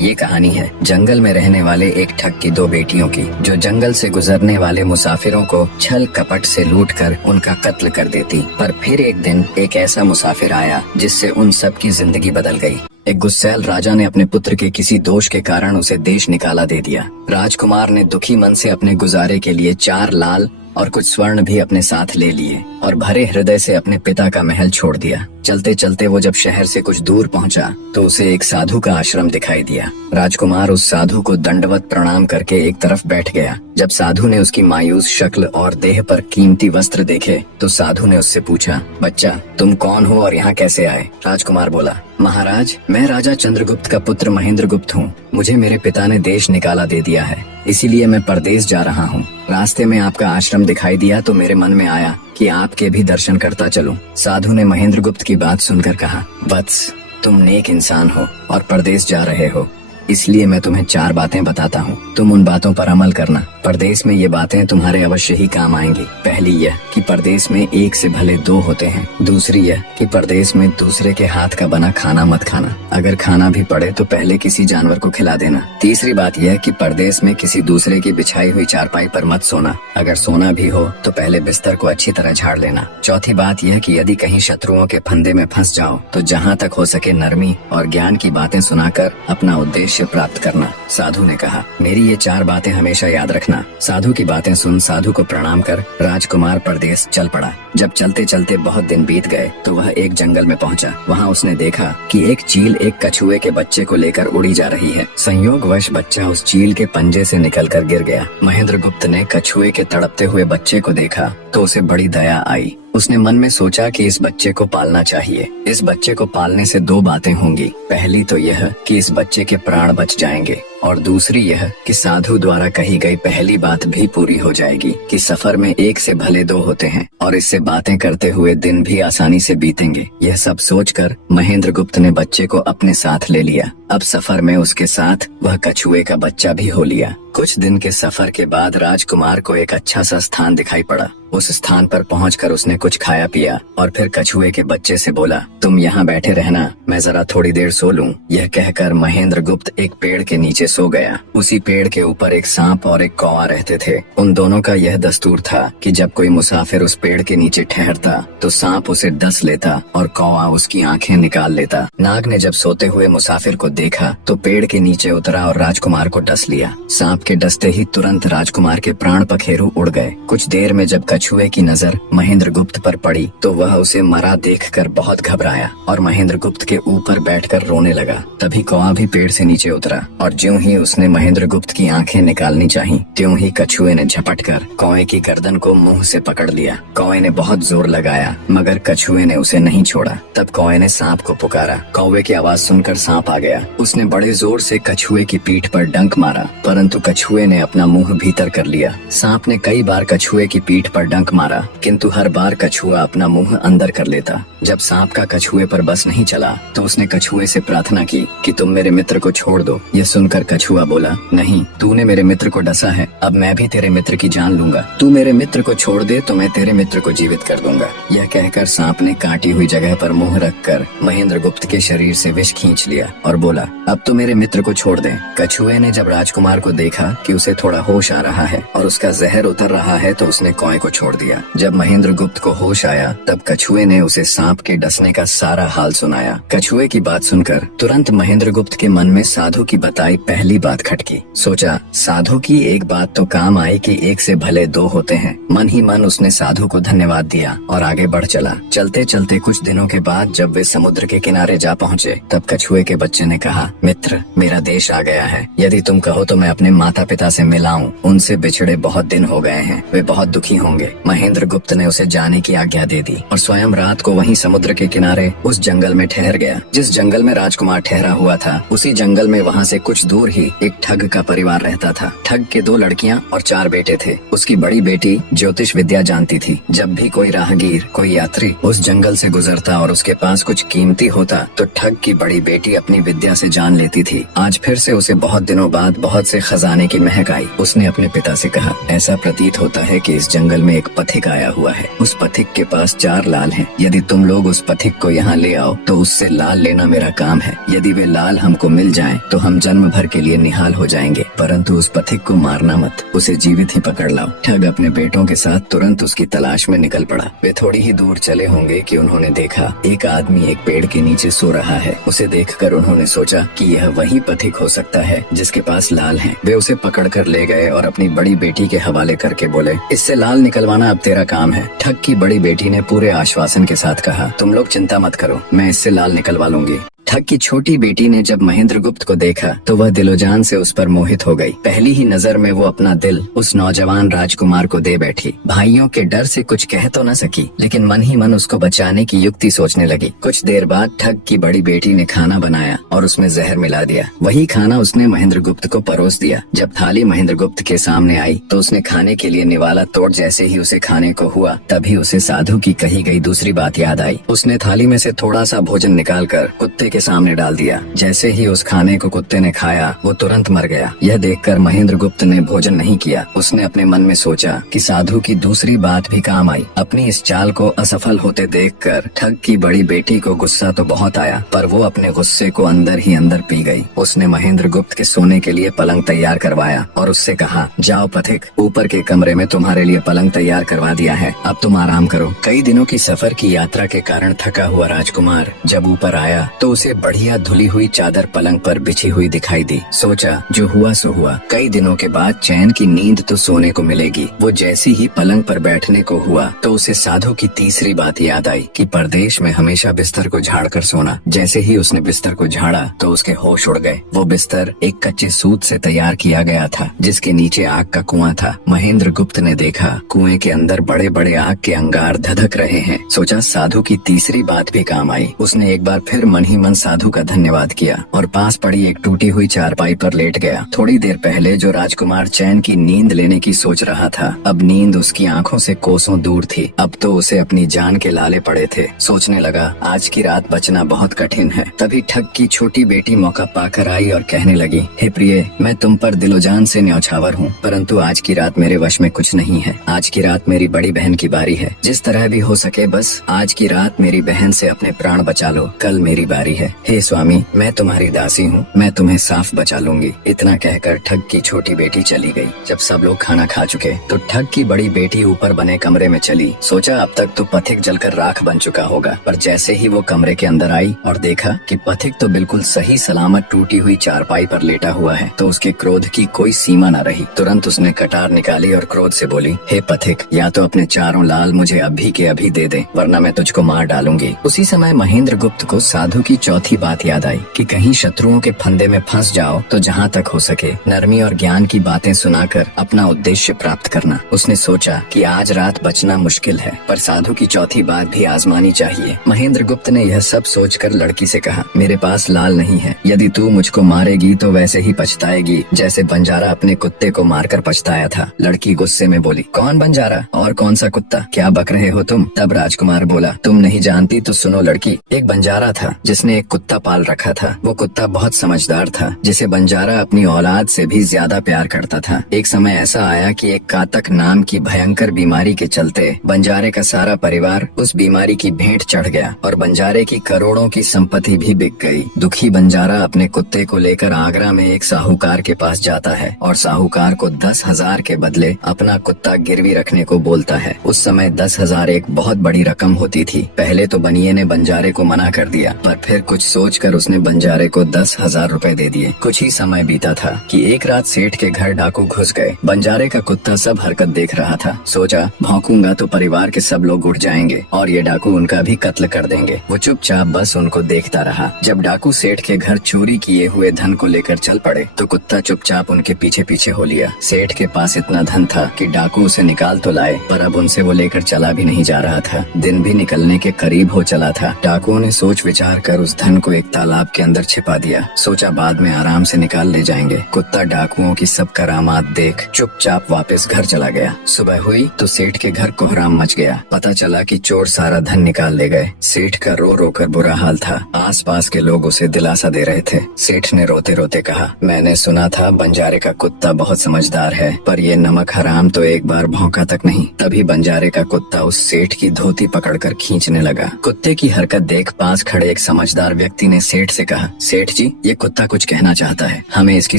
ये कहानी है जंगल में रहने वाले एक ठग की दो बेटियों की, जो जंगल से गुजरने वाले मुसाफिरों को छल कपट से लूटकर उनका कत्ल कर देती। पर फिर एक दिन एक ऐसा मुसाफिर आया जिससे उन सब की जिंदगी बदल गई। एक गुस्सैल राजा ने अपने पुत्र के किसी दोष के कारण उसे देश निकाला दे दिया। राजकुमार ने दुखी मन से अपने गुजारे के लिए 4 लाल और कुछ स्वर्ण भी अपने साथ ले लिए और भरे हृदय से अपने पिता का महल छोड़ दिया। चलते चलते वो जब शहर से कुछ दूर पहुंचा तो उसे एक साधु का आश्रम दिखाई दिया। राजकुमार उस साधु को दंडवत प्रणाम करके एक तरफ बैठ गया। जब साधु ने उसकी मायूस शक्ल और देह पर कीमती वस्त्र देखे तो साधु ने उससे पूछा, बच्चा तुम कौन हो और यहाँ कैसे आए? राजकुमार बोला, महाराज मैं राजा चंद्रगुप्त का पुत्र महेंद्रगुप्त हूँ। मुझे मेरे पिता ने देश निकाला दे दिया है, इसीलिए मैं परदेश जा रहा हूँ। रास्ते में आपका आश्रम दिखाई दिया तो मेरे मन में आया कि आपके भी दर्शन करता चलूं। साधु ने महेंद्रगुप्त की बात सुनकर कहा, वत्स तुम नेक इंसान हो और परदेश जा रहे हो, इसलिए मैं तुम्हें 4 बातें बताता हूँ। तुम उन बातों पर अमल करना। परदेश में ये बातें तुम्हारे अवश्य ही काम आएंगी। पहली यह कि परदेश में एक से भले 2 होते हैं। दूसरी यह कि परदेश में दूसरे के हाथ का बना खाना मत खाना। अगर खाना भी पड़े तो पहले किसी जानवर को खिला देना। तीसरी बात यह कि परदेश में किसी दूसरे की बिछाई हुई चारपाई पर मत सोना। अगर सोना भी हो तो पहले बिस्तर को अच्छी तरह झाड़ लेना। चौथी बात यह कि यदि कहीं शत्रुओं के फंदे में फंस जाओ तो जहाँ तक हो सके नरमी और ज्ञान की बातें सुनाकर अपना उद्देश्य प्राप्त करना। साधु ने कहा, मेरी ये 4 बातें हमेशा याद रखना। साधु की बातें सुन साधु को प्रणाम कर राजकुमार परदेश चल पड़ा। जब चलते चलते बहुत दिन बीत गए तो वह एक जंगल में पहुंचा। वहां उसने देखा कि एक चील एक कछुए के बच्चे को लेकर उड़ी जा रही है। संयोगवश बच्चा उस चील के पंजे से निकलकर गिर गया। महेंद्रगुप्त ने कछुए के तड़पते हुए बच्चे को देखा तो उसे बड़ी दया आई। उसने मन में सोचा कि इस बच्चे को पालना चाहिए। इस बच्चे को पालने से 2 बातें होंगी। पहली तो यह कि इस बच्चे के प्राण बच जाएंगे और दूसरी यह कि साधु द्वारा कही गई पहली बात भी पूरी हो जाएगी कि सफर में 1 से भले 2 होते हैं और इससे बातें करते हुए दिन भी आसानी से बीतेंगे। यह सब सोचकर महेंद्रगुप्त ने बच्चे को अपने साथ ले लिया। अब सफर में उसके साथ वह कछुए का बच्चा भी हो लिया। कुछ दिन के सफर के बाद राजकुमार को एक अच्छा सा स्थान दिखाई पड़ा। उस स्थान पर पहुंचकर उसने कुछ खाया पिया और फिर कछुए के बच्चे से बोला, तुम यहाँ बैठे रहना, मैं जरा थोड़ी देर सो लूं। यह कहकर महेंद्रगुप्त एक पेड़ के नीचे सो गया। उसी पेड़ के ऊपर एक सांप और एक कौवा रहते थे। उन दोनों का यह दस्तूर था कि जब कोई मुसाफिर उस पेड़ के नीचे ठहरता तो सांप उसे डस लेता और कौवा उसकी आंखें निकाल लेता। नाग ने जब सोते हुए मुसाफिर को देखा तो पेड़ के नीचे उतरा और राजकुमार को डस लिया। सांप के डसते ही तुरंत राजकुमार के प्राण पखेरु उड़ गए। कुछ देर में जब कछुए की नजर महेंद्रगुप्त पर पड़ी तो वह उसे मरा देखकर बहुत घबराया और महेंद्रगुप्त के ऊपर बैठकर रोने लगा। तभी कौवा भी पेड़ से नीचे उतरा और ज्यों ही उसने महेंद्रगुप्त की आंखें निकालनी चाही, त्यों ही कछुए ने झपटकर कौवे की गर्दन को मुंह से पकड़ लिया। कौवे ने बहुत जोर लगाया मगर कछुए ने उसे नहीं छोड़ा। तब कौवे ने सांप को पुकारा। कौवे की आवाज सुनकर सांप आ गया। उसने बड़े जोर से कछुए की पीठ पर डंक मारा, परंतु कछुए ने अपना मुंह भीतर कर लिया। सांप ने कई बार कछुए की पीठ पर डंक मारा, किंतु हर बार कछुआ अपना मुंह अंदर कर लेता। जब सांप का कछुए पर बस नहीं चला तो उसने कछुए से प्रार्थना की कि तुम मेरे मित्र को छोड़ दो। यह सुनकर कछुआ बोला, नहीं, तूने मेरे मित्र को डसा है, अब मैं भी तेरे मित्र की जान लूंगा। तू मेरे मित्र को छोड़ दे तो मैं तेरे मित्र को जीवित कर दूंगा। यह कहकर सांप ने काटी हुई जगह पर मुंह रखकर महेंद्रगुप्त के शरीर से विष खींच लिया और बोला, अब तो मेरे मित्र को छोड़ दे। कछुए ने जब राजकुमार को देखा कि उसे थोड़ा होश आ रहा है और उसका जहर उतर रहा है तो उसने कौवे को छोड़ दिया। जब महेंद्रगुप्त को होश आया तब कछुए ने उसे सांप के डसने का सारा हाल सुनाया। कछुए की बात सुनकर तुरंत महेंद्रगुप्त के मन में साधु की बताई पहली बात खटकी। सोचा, साधु की एक बात तो काम आई कि 1 से भले 2 होते हैं। मन ही मन उसने साधु को धन्यवाद दिया और आगे बढ़ चला। चलते चलते कुछ दिनों के बाद जब वे समुद्र के किनारे जा पहुँचे तब कछुए के बच्चे ने कहा, मित्र, मेरा देश आ गया है। यदि तुम कहो तो मैं अपने माता पिता से मिलाऊं। उनसे बिछड़े बहुत दिन हो गए हैं, वे बहुत दुखी होंगे। महेंद्रगुप्त ने उसे जाने की आज्ञा दे दी और स्वयं रात को वहीं समुद्र के किनारे उस जंगल में ठहर गया। जिस जंगल में राजकुमार ठहरा हुआ था उसी जंगल में वहाँ से कुछ दूर ही एक ठग का परिवार रहता था। ठग के 2 लड़कियां और 4 बेटे थे। उसकी बड़ी बेटी ज्योतिष विद्या जानती थी। जब भी कोई राहगीर, कोई यात्री उस जंगल से गुजरता और उसके पास कुछ कीमती होता तो ठग की बड़ी बेटी अपनी विद्या से जान लेती थी। आज फिर से उसे बहुत दिनों बाद बहुत से खजाने की महक आई। उसने अपने पिता से कहा, ऐसा प्रतीत होता है कि इस जंगल में एक पथिक आया हुआ है। उस पथिक के पास 4 लाल हैं। यदि तुम लोग उस पथिक को यहाँ ले आओ तो उससे लाल लेना मेरा काम है। यदि वे लाल हमको मिल जाएं तो हम जन्म भर के लिए निहाल हो जाएंगे, परंतु उस पथिक को मारना मत, उसे जीवित ही पकड़ लाओ। ठग अपने बेटों के साथ तुरंत उसकी तलाश में निकल पड़ा। वे थोड़ी ही दूर चले होंगे कि उन्होंने देखा एक आदमी एक पेड़ के नीचे सो रहा है। उसे देखकर उन्होंने सोचा कि यह वही पथिक हो सकता है जिसके पास लाल हैं। वे उसे पकड़कर ले गए और अपनी बड़ी बेटी के हवाले करके बोले, इससे लाल निकलवाना अब तेरा काम है। ठग की बड़ी बेटी ने पूरे आश्वासन के साथ कहा, तुम लोग चिंता मत करो, मैं इससे लाल निकलवा लूंगी। ठग की छोटी बेटी ने जब महेंद्र गुप्त को देखा तो वह दिलोजान से उस पर मोहित हो गई। पहली ही नजर में वो अपना दिल उस नौजवान राजकुमार को दे बैठी। भाइयों के डर से कुछ कह तो न सकी, लेकिन मन ही मन उसको बचाने की युक्ति सोचने लगी। कुछ देर बाद ठग की बड़ी बेटी ने खाना बनाया और उसमें जहर मिला दिया। वही खाना उसने महेंद्र गुप्त को परोस दिया। जब थाली महेंद्र गुप्त के सामने आई तो उसने खाने के लिए निवाला तोड़ जैसे ही उसे खाने को हुआ तभी उसे साधु की कही गई दूसरी बात याद आई। उसने थाली में से थोड़ा सा भोजन निकालकर कुत्ते के सामने डाल दिया। जैसे ही उस खाने को कुत्ते ने खाया वो तुरंत मर गया। यह देखकर महेंद्र गुप्त ने भोजन नहीं किया। उसने अपने मन में सोचा कि साधु की दूसरी बात भी काम आई। अपनी इस चाल को असफल होते देखकर ठग की बड़ी बेटी को गुस्सा तो बहुत आया, पर वो अपने गुस्से को अंदर ही अंदर पी गई। उसने महेंद्र गुप्त के सोने के लिए पलंग तैयार करवाया और उससे कहा, जाओ पथिक, ऊपर के कमरे में तुम्हारे लिए पलंग तैयार करवा दिया है, अब तुम आराम करो। कई दिनों की सफर की यात्रा के कारण थका हुआ राजकुमार जब ऊपर आया तो उसे बढ़िया धुली हुई चादर पलंग पर बिछी हुई दिखाई दी। सोचा जो हुआ सो हुआ, कई दिनों के बाद चैन की नींद तो सोने को मिलेगी। वो जैसी ही पलंग पर बैठने को हुआ तो उसे साधु की तीसरी बात याद आई कि परदेश में हमेशा बिस्तर को झाड़कर सोना। जैसे ही उसने बिस्तर को झाड़ा तो उसके होश उड़ गए। वो बिस्तर एक कच्चे सूत से तैयार किया गया था जिसके नीचे आग का कुआं था। महेंद्र गुप्त ने देखा कुएं के अंदर बड़े बड़े आग के अंगार धधक रहे हैं। सोचा साधु की तीसरी बात भी काम आई। उसने एक बार फिर मन ही मन साधु का धन्यवाद किया और पास पड़ी एक टूटी हुई चारपाई पर लेट गया। थोड़ी देर पहले जो राजकुमार चैन की नींद लेने की सोच रहा था, अब नींद उसकी आंखों से कोसों दूर थी। अब तो उसे अपनी जान के लाले पड़े थे। सोचने लगा, आज की रात बचना बहुत कठिन है। तभी ठग की छोटी बेटी मौका पाकर आई और कहने लगी, हे प्रिय, मैं तुम पर दिलोजान से न्यौछावर हूँ, परंतु आज की रात मेरे वश में कुछ नहीं है। आज की रात मेरी बड़ी बहन की बारी है। जिस तरह भी हो सके बस आज की रात मेरी बहन से अपने प्राण बचा लो, कल मेरी बारी है। हे स्वामी, मैं तुम्हारी दासी हूँ, मैं तुम्हें साफ बचा लूंगी। इतना कहकर ठग की छोटी बेटी चली गई। जब सब लोग खाना खा चुके तो ठग की बड़ी बेटी ऊपर बने कमरे में चली। सोचा अब तक तो पथिक जलकर राख बन चुका होगा, पर जैसे ही वो कमरे के अंदर आई और देखा कि पथिक तो बिल्कुल सही सलामत टूटी हुई चारपाई पर लेटा हुआ है तो उसके क्रोध की कोई सीमा न रही। तुरंत उसने कटार निकाली और क्रोध से बोली, हे पथिक, या तो अपने 4 लाल मुझे अभी के अभी दे दे, वरना मैं तुझको मार डालूंगी। उसी समय महेंद्र गुप्त को साधु की चौथी बात याद आई कि कहीं शत्रुओं के फंदे में फंस जाओ तो जहाँ तक हो सके नरमी और ज्ञान की बातें सुनाकर अपना उद्देश्य प्राप्त करना। उसने सोचा कि आज रात बचना मुश्किल है, पर साधु की चौथी बात भी आजमानी चाहिए। महेंद्र गुप्त ने यह सब सोचकर लड़की से कहा, मेरे पास लाल नहीं है। यदि तू मुझको मारेगी तो वैसे ही पछताएगी जैसे बंजारा अपने कुत्ते को मारकर पछताया था। लड़की गुस्से में बोली, कौन बंजारा और कौन सा कुत्ता, क्या बक रहे हो तुम? तब राजकुमार बोला, तुम नहीं जानती तो सुनो लड़की, एक बंजारा था जिसने एक कुत्ता पाल रखा था। वो कुत्ता बहुत समझदार था जिसे बंजारा अपनी औलाद से भी ज्यादा प्यार करता था। एक समय ऐसा आया कि एक कातक नाम की भयंकर बीमारी के चलते बंजारे का सारा परिवार उस बीमारी की भेंट चढ़ गया और बंजारे की करोड़ों की संपत्ति भी बिक गई। दुखी बंजारा अपने कुत्ते को लेकर आगरा में एक साहूकार के पास जाता है और साहूकार को 10,000 के बदले अपना कुत्ता गिरवी रखने को बोलता है। उस समय 10,000 एक बहुत बड़ी रकम होती थी। पहले तो बनिए ने बंजारे को मना कर दिया, पर फिर कुछ सोचकर उसने बंजारे को 10,000 रुपए दे दिए। कुछ ही समय बीता था कि एक रात सेठ के घर डाकू घुस गए। बंजारे का कुत्ता सब हरकत देख रहा था। सोचा, भौंकूंगा तो परिवार के सब लोग उठ जाएंगे और ये डाकू उनका भी कत्ल कर देंगे। वो चुपचाप बस उनको देखता रहा। जब डाकू सेठ के घर चोरी किए हुए धन को लेकर चल पड़े तो कुत्ता चुपचाप उनके पीछे पीछे हो लिया। सेठ के पास इतना धन था कि डाकू उसे निकाल तो लाए, पर अब उनसे वो लेकर चला भी नहीं जा रहा था। दिन भी निकलने के करीब हो चला था। डाकुओं ने सोच विचार कर उस धन को एक तालाब के अंदर छिपा दिया। सोचा बाद में आराम से निकाल ले जाएंगे। कुत्ता डाकुओं की सब करामात देख चुपचाप वापस घर चला गया। सुबह हुई तो सेठ के घर कोहराम मच गया। पता चला कि चोर सारा धन निकाल ले गए। सेठ का रो रो कर बुरा हाल था। आसपास के लोग उसे दिलासा दे रहे थे। सेठ ने रोते रोते कहा, मैंने सुना था बंजारे का कुत्ता बहुत समझदार है, पर ये नमक हराम तो एक बार भौंका तक नहीं। तभी बंजारे का कुत्ता उस सेठ की धोती पकड़कर खींचने लगा। कुत्ते की हरकत देख पास खड़े एक समझदार व्यक्ति ने सेठ से कहा, सेठ जी, ये कुत्ता कुछ कहना चाहता है, हमें इसकी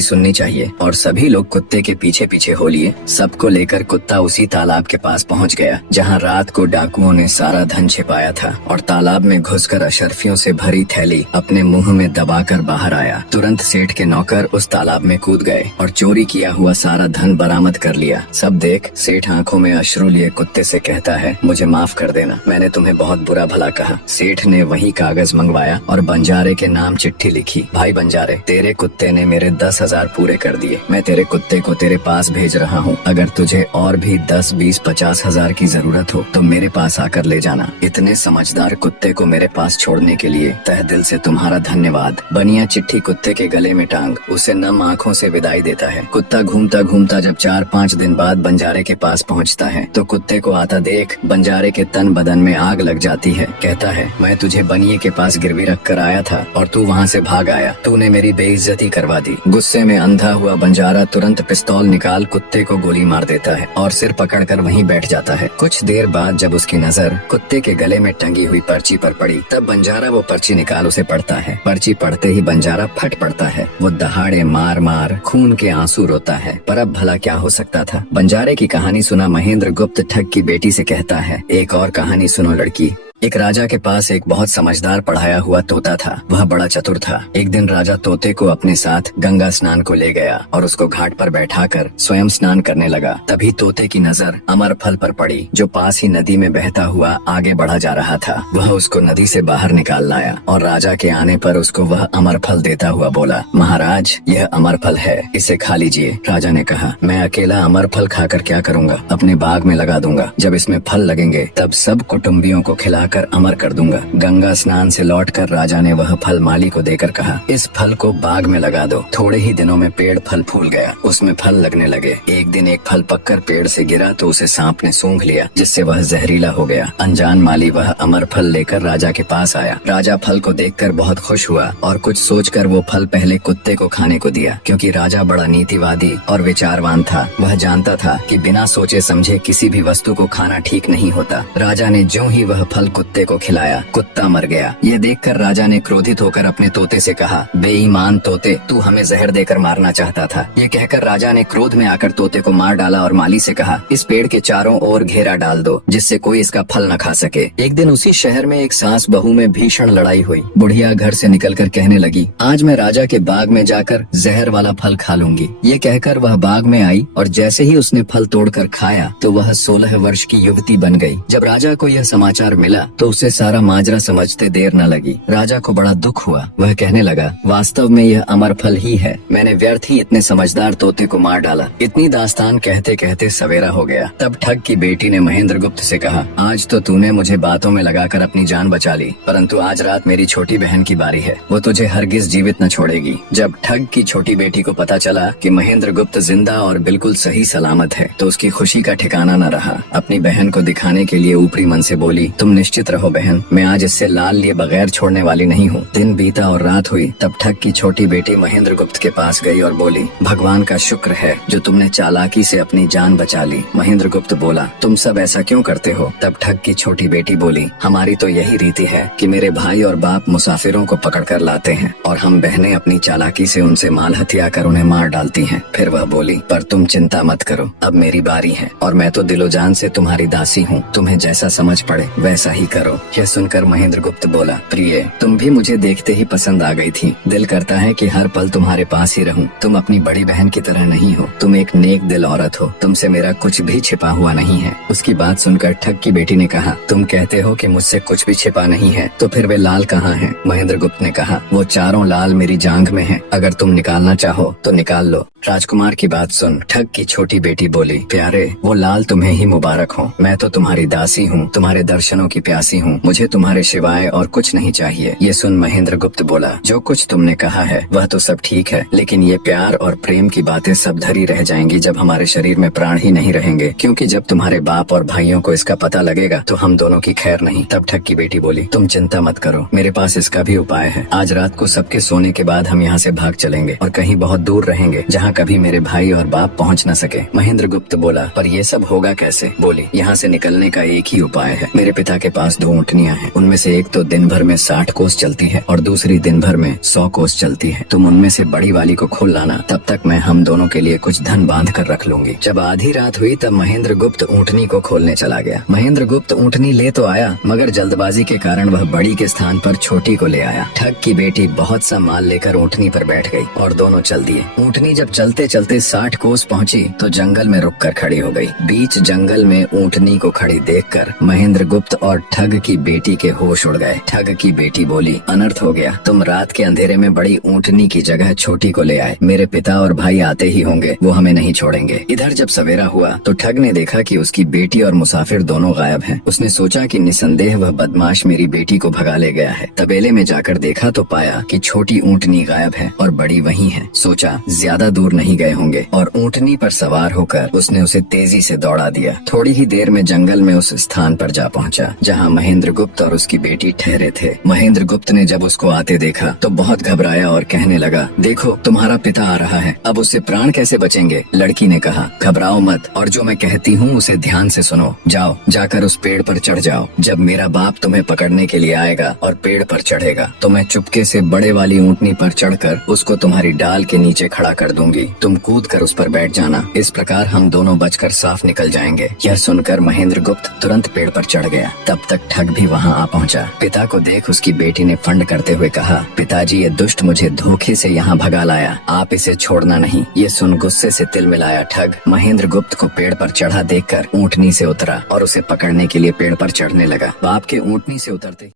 सुननी चाहिए। और सभी लोग कुत्ते के पीछे पीछे हो लिए। सबको लेकर कुत्ता उसी तालाब के पास पहुंच गया जहां रात को डाकुओं ने सारा धन छिपाया था, और तालाब में घुसकर अशर्फियों से भरी थैली अपने मुंह में दबाकर बाहर आया। तुरंत सेठ के नौकर उस तालाब में कूद गए और चोरी किया हुआ सारा धन बरामद कर लिया। सब देख सेठ आंखों में अश्रु लिए कुत्ते से कहता है, मुझे माफ कर देना, मैंने तुम्हें बहुत बुरा भला कहा। सेठ ने वही कागज मंगवाया और बंजारे के नाम चिट्ठी लिखी, भाई बंजारे, तेरे कुत्ते ने मेरे 10,000 पूरे कर दिए। मैं तेरे कुत्ते को तेरे पास भेज रहा हूँ। अगर तुझे और भी 10, 20, 50 हजार की जरूरत हो तो मेरे पास आकर ले जाना। इतने समझदार कुत्ते को मेरे पास छोड़ने के लिए तहे दिल से तुम्हारा धन्यवाद। बनिया चिट्ठी कुत्ते के गले में टांग उसे नम आँखों से विदाई देता है। कुत्ता घूमता घूमता जब 4-5 दिन बाद बंजारे के पास पहुँचता है तो कुत्ते को आता देख बंजारे के तन बदन में आग लग जाती है। कहता है, मैं तुझे बनिए के पास गिरवी रख कर आया था और तू वहाँ से भाग आया। तूने मेरी बेइज्जती करवा दी। गुस्से में अंधा हुआ बंजारा तुरंत पिस्तौल निकाल कुत्ते को गोली मार देता है और सिर पकड़कर वहीं बैठ जाता है। कुछ देर बाद जब उसकी नजर कुत्ते के गले में टंगी हुई पर्ची पर पड़ी तब बंजारा वो पर्ची निकाल उसे पढ़ता है। पर्ची पढ़ते ही बंजारा फट पड़ता है। वो दहाड़े मार मार खून के आंसू रोता है। पर अब भला क्या हो सकता था। बंजारे की कहानी सुना महेंद्र गुप्त ठग की बेटी से कहता है, एक और कहानी सुनो लड़की। एक राजा के पास एक बहुत समझदार पढ़ाया हुआ तोता था। वह बड़ा चतुर था। एक दिन राजा तोते को अपने साथ गंगा स्नान को ले गया और उसको घाट पर बैठाकर स्वयं स्नान करने लगा। तभी तोते की नजर अमर फल पर पड़ी जो पास ही नदी में बहता हुआ आगे बढ़ा जा रहा था। वह उसको नदी से बाहर निकाल लाया और राजा के आने पर उसको वह अमर फल देता हुआ बोला, महाराज, यह अमर फल है, इसे खा लीजिए। राजा ने कहा, मैं अकेला अमर फल खाकर क्या करूँगा, अपने बाग में लगा दूंगा। जब इसमें फल लगेंगे तब सब कुटुम्बियों को खिला कर अमर कर दूंगा। गंगा स्नान से लौटकर राजा ने वह फल माली को देकर कहा, इस फल को बाग में लगा दो। थोड़े ही दिनों में पेड़ फल फूल गया, उसमें फल लगने लगे। एक दिन एक फल पककर पेड़ से गिरा तो उसे सांप ने सूंघ लिया, जिससे वह जहरीला हो गया। अनजान माली वह अमर फल लेकर राजा के पास आया। राजा फल को देखकर बहुत खुश हुआ और कुछ सोचकर वो फल पहले कुत्ते को खाने को दिया, क्योंकि राजा बड़ा नीतिवादी और विचारवान था। वह जानता था कि बिना सोचे समझे किसी भी वस्तु को खाना ठीक नहीं होता। राजा ने जो ही वह फल कुत्ते को खिलाया, कुत्ता मर गया। ये देखकर राजा ने क्रोधित होकर अपने तोते से कहा, बेईमान तोते, तू हमें जहर देकर मारना चाहता था। ये कहकर राजा ने क्रोध में आकर तोते को मार डाला और माली से कहा, इस पेड़ के चारों ओर घेरा डाल दो जिससे कोई इसका फल न खा सके। एक दिन उसी शहर में एक सास बहू में भीषण लड़ाई हुई। बुढ़िया घर से निकलकर कहने लगी, आज मैं राजा के बाग में जाकर जहर वाला फल खा लूंगी। ये कहकर वह बाग में आई और जैसे ही उसने फल तोड़कर खाया तो वह 16 वर्ष की युवती बन गई। जब राजा को यह समाचार मिला तो उसे सारा माजरा समझते देर न लगी। राजा को बड़ा दुख हुआ। वह कहने लगा, वास्तव में यह अमर फल ही है, मैंने व्यर्थ ही इतने समझदार तोते को मार डाला। इतनी दास्तान कहते कहते सवेरा हो गया। तब ठग की बेटी ने महेंद्र गुप्त से कहा, आज तो तूने मुझे बातों में लगाकर अपनी जान बचा ली, परंतु आज रात मेरी छोटी बहन की बारी है, वो तुझे हरगिज जीवित न छोड़ेगी। जब ठग की छोटी बेटी को पता चला कि महेंद्र गुप्त जिंदा और बिल्कुल सही सलामत है तो उसकी खुशी का ठिकाना न रहा। अपनी बहन को दिखाने के लिए ऊपरी मन से बोली, तुम निश्चित रहो बहन, मैं आज इससे लाल लिए बगैर छोड़ने वाली नहीं हूँ। दिन बीता और रात हुई। तब ठग की छोटी बेटी महेंद्र गुप्त के पास गई और बोली, भगवान का शुक्र है जो तुमने चालाकी से अपनी जान बचा ली। महेंद्र गुप्त बोला, तुम सब ऐसा क्यों करते हो? तब ठग की छोटी बेटी बोली, हमारी तो यही रीति है कि मेरे भाई और बाप मुसाफिरों को पकड़ कर लाते हैं और हम बहनें अपनी चालाकी से उनसे माल हथिया कर उन्हें मार डालती हैं। फिर वह बोली, पर तुम चिंता मत करो, अब मेरी बारी है और मैं तो दिलो जान से तुम्हारी दासी हूँ, तुम्हें जैसा समझ पड़े वैसा ही करो। यह सुनकर महेंद्र गुप्त बोला, प्रिय, तुम भी मुझे देखते ही पसंद आ गई थी। दिल करता है कि हर पल तुम्हारे पास ही रहूं। तुम अपनी बड़ी बहन की तरह नहीं हो, तुम एक नेक दिल औरत हो, तुमसे मेरा कुछ भी छिपा हुआ नहीं है। उसकी बात सुनकर ठग की बेटी ने कहा, तुम कहते हो कि मुझसे कुछ भी छिपा नहीं है, तो फिर वे लाल कहाँ हैं? महेंद्र गुप्त ने कहा, वो चारों लाल मेरी जांघ में हैं, अगर तुम निकालना चाहो तो निकाल लो। राजकुमार की बात सुन ठग की छोटी बेटी बोली, प्यारे वो लाल तुम्हें ही मुबारक हो। मैं तो तुम्हारी दासी हूँ, तुम्हारे दर्शनों की प्यासी हूँ, मुझे तुम्हारे सिवाय और कुछ नहीं चाहिए। ये सुन महेंद्र गुप्त बोला, जो कुछ तुमने कहा है वह तो सब ठीक है, लेकिन ये प्यार और प्रेम की बातें सब धरी रह जाएंगी जब हमारे शरीर में प्राण ही नहीं रहेंगे, क्योंकि जब तुम्हारे बाप और भाइयों को इसका पता लगेगा तो हम दोनों की खैर नहीं। तब ठग की बेटी बोली, तुम चिंता मत करो, मेरे पास इसका भी उपाय है। आज रात को सबके सोने के बाद हम यहाँ से भाग चलेंगे और कहीं बहुत दूर रहेंगे जहाँ कभी मेरे भाई और बाप पहुँच न सके। महेंद्र गुप्त बोला, पर ये सब होगा कैसे? बोली, यहाँ से निकलने का एक ही उपाय है। मेरे पिता के पास 2 ऊँटनियाँ हैं, उनमें से एक तो दिन भर में 60 कोस चलती है और दूसरी दिन भर में 100 कोस चलती है। तुम उनमें से बड़ी वाली को खोल लाना, तब तक मैं हम दोनों के लिए कुछ धन बांध कर रख लूंगी। जब आधी रात हुई तब महेंद्र गुप्त ऊँटनी को खोलने चला गया। महेंद्र गुप्त ऊँटनी ले तो आया, मगर जल्दबाजी के कारण वह बड़ी के स्थान पर छोटी को ले आया। ठग की बेटी बहुत सा माल लेकर ऊँटनी पर बैठ गई और दोनों चल दिए। ऊँटनी जब चलते चलते 60 कोस पहुंची तो जंगल में रुककर खड़ी हो गई। बीच जंगल में ऊँटनी को खड़ी देखकर महेंद्र गुप्त और ठग की बेटी के होश उड़ गए। ठग की बेटी बोली, अनर्थ हो गया, तुम रात के अंधेरे में बड़ी ऊँटनी की जगह छोटी को ले आए। मेरे पिता और भाई आते ही होंगे, वो हमें नहीं छोड़ेंगे। इधर जब सवेरा हुआ तो ठग ने देखा कि उसकी बेटी और मुसाफिर दोनों गायब हैं। उसने सोचा कि निसंदेह वह बदमाश मेरी बेटी को भगा ले गया है। तबेले में जाकर देखा तो पाया कि छोटी ऊँटनी गायब है और बड़ी वहीं है। सोचा ज्यादा दूर नहीं गए होंगे और ऊँटनी पर सवार होकर उसने उसे तेजी से दौड़ा दिया। थोड़ी ही देर में जंगल में उस स्थान पर जा पहुंचा जहां महेंद्र गुप्त और उसकी बेटी ठहरे थे। महेंद्र गुप्त ने जब उसको आते देखा तो बहुत घबराया और कहने लगा, देखो तुम्हारा पिता आ रहा है, अब उससे प्राण कैसे बचेंगे? लड़की ने कहा, घबराओ मत और जो मैं कहती हूँ उसे ध्यान से सुनो। जाओ, जाकर उस पेड़ पर चढ़ जाओ। जब मेरा बाप तुम्हें पकड़ने के लिए आएगा और पेड़ पर चढ़ेगा तो मैं चुपके से बड़े वाली ऊँटनी पर चढ़कर उसको तुम्हारी डाल के नीचे खड़ा कर दूंगी। तुम कूद कर उस पर बैठ जाना, इस प्रकार हम दोनों बचकर साफ निकल जाएंगे। यह सुनकर महेंद्र गुप्त तुरंत पेड़ पर चढ़ गया। तब तक ठग भी वहाँ आ पहुँचा। पिता को देख उसकी बेटी ने फंड करते हुए कहा, पिताजी ये दुष्ट मुझे धोखे से यहाँ भगा लाया, आप इसे छोड़ना नहीं। ये सुन गुस्से से तिल मिलाया ठग महेंद्र गुप्त को पेड़ पर चढ़ा देखकर ऊँटनी से उतरा और उसे पकड़ने के लिए पेड़ पर चढ़ने लगा। बाप के ऊँटनी से उतरते